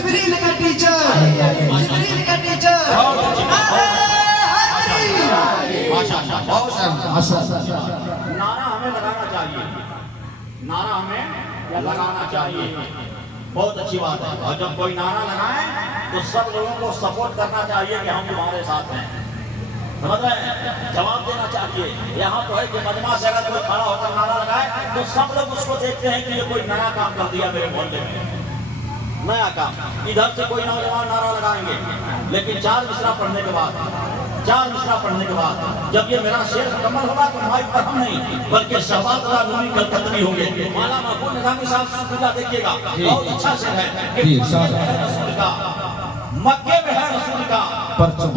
جبریل کا ٹیچر، جبریل کا ٹیچر، نعرہ ہمیں لگانا چاہیے، نعرہ ہمیں لگانا چاہیے، بہت اچھی بات ہے۔ اور جب کوئی نعرہ لگائے تو سب لوگوں کو سپورٹ کرنا چاہیے کہ ہم تمہارے ساتھ ہیں، سمجھ رہے ہیں؟ جواب دینا چاہیے۔ یہاں تو ہے کہ مجمع سے اگر کوئی کھڑا ہو کر نعرہ لگائے تو سب لوگ اس کو دیکھتے ہیں کہ یہ کوئی نیا کام کر دیا میرے محلے میں، نیا کام۔ ادھر سے کوئی نوجوان نعرہ لگائیں گے، لیکن چار مصرع پڑھنے کے بعد، چار مصرع پڑھنے کے بعد جب یہ میرا شعر مکمل ہوگا تو مائک پر ہم نہیں بلکہ شہباز اللہ نوری کلکتنی ہوں گے۔ مولانا محبوب نظامی صاحب سے دیکھیے گا، بہت اچھا شعر ہے کہ مکے میں ہے رسول کا، مکے میں ہے رسول کا پرچم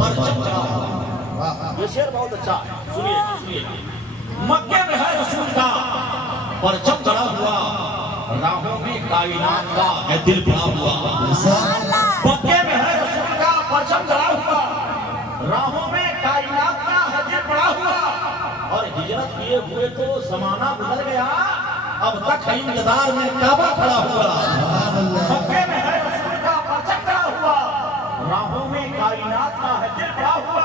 چڑھا ہوا۔ یہ شعر بہت اچھا ہے، سنیے سنیے۔ مکے میں ہے رسول کا پرچم چڑھا ہوا، راہوں میں کائنات کا ہے دل بڑا ہوا۔ مکے میں ہے رسول کا پرچم چڑھا ہوا، راہوں میں کائنات کا ہے دل بڑا ہوا۔ اور ہجرت کیے ہوئے تو زمانہ گزر گیا، اب تک ہے انتظار میں کعبہ کھڑا ہوا۔ مکے میں ہے رسول کا پرچم چڑھا ہوا، راہوں میں کائنات کا ہے دل بڑا ہوا۔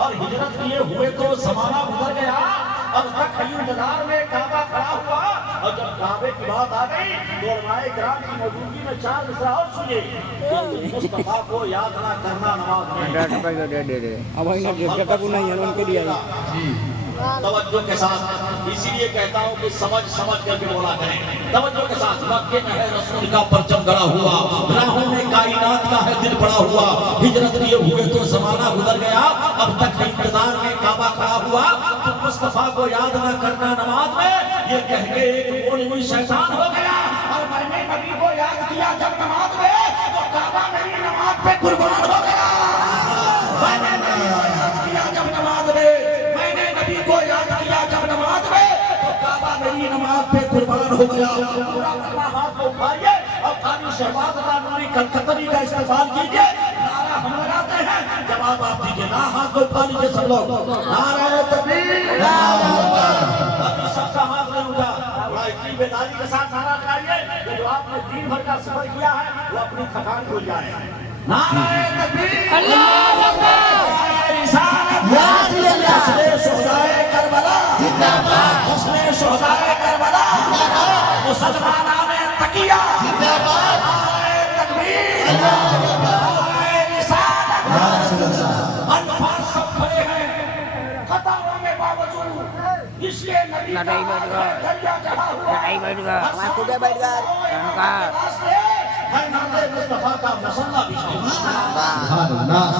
اور ہجرت کیے ہوئے تو زمانہ گزر گیا، اب تک ہے انتظار میں کعبہ کھڑا ہوا۔ اور جب کعبے کی بات آ گئی تو علماء کرام کی موجودگی میں چار مصرع اور سنیے۔ مصطفیٰ کو یاد نہ کرنا نماز میں۔ توجہ کے ساتھ، اسی لیے کہتا ہوں کہ سمجھ سمجھ کر کے بولا کریں۔ توجہ کے ساتھ، مکے میں ہے رسول کا پرچم گڑا ہوا، راہوں میں کائنات کا ہے دل بڑا ہوا۔ ہجرت کیے ہوئے تو زمانہ گزر گیا، اب تک انتظار میں کعبہ کھڑا ہوا۔ تو مصطفیٰ کو یاد نہ کرنا نماز میں، یہ کہہ کے ایک مولوی شیطان ہو گیا۔ اور میں نے نبی کو یاد کیا جب نماز میں تو کعبہ میری نماز پہ قربان ہو گیا۔ میں نے نبی کو یاد کیا جب نماز میں، میں نے نبی کو یاد کیا جب نماز میں تو کعبہ میری نماز پہ قربان ہو گیا۔ پورا اپنا ہاتھ کو اٹھائیے اور قاری شہباز اللہ نوری کلکتنی کا استقبال کیجیے۔ نعرہ ہم لگاتے ہیں، جواب آپ دیجیے۔ نہ ہاتھ کو اٹھا لیجیے سب لوگ۔ نعرہ تکبیر، ابھی سب کا ہاتھ نہیں اٹھا، بڑا اتنی بیداری کے ساتھ نعرہ لگائیے کہ جو آپ نے دن بھر کا سفر کیا ہے وہ اپنی تھکان بھول جائے۔ نعرہ تکبیر، اللہ اکبر، رسالت، حسن شہدائے کربلا زندہ باد، حسن شہدائے کربلا زندہ باد، مسلمانان تقیہ زندہ باد، نعرہ تکبیر، اللہ اکبر، رسالت، الفاظ سب کھڑے ہیں قطاروں میں باوجود، اس لیے نبی کا دریا چڑھا ہوا ہے نعت مصطفیٰ کا مسلح بچھا ہوا۔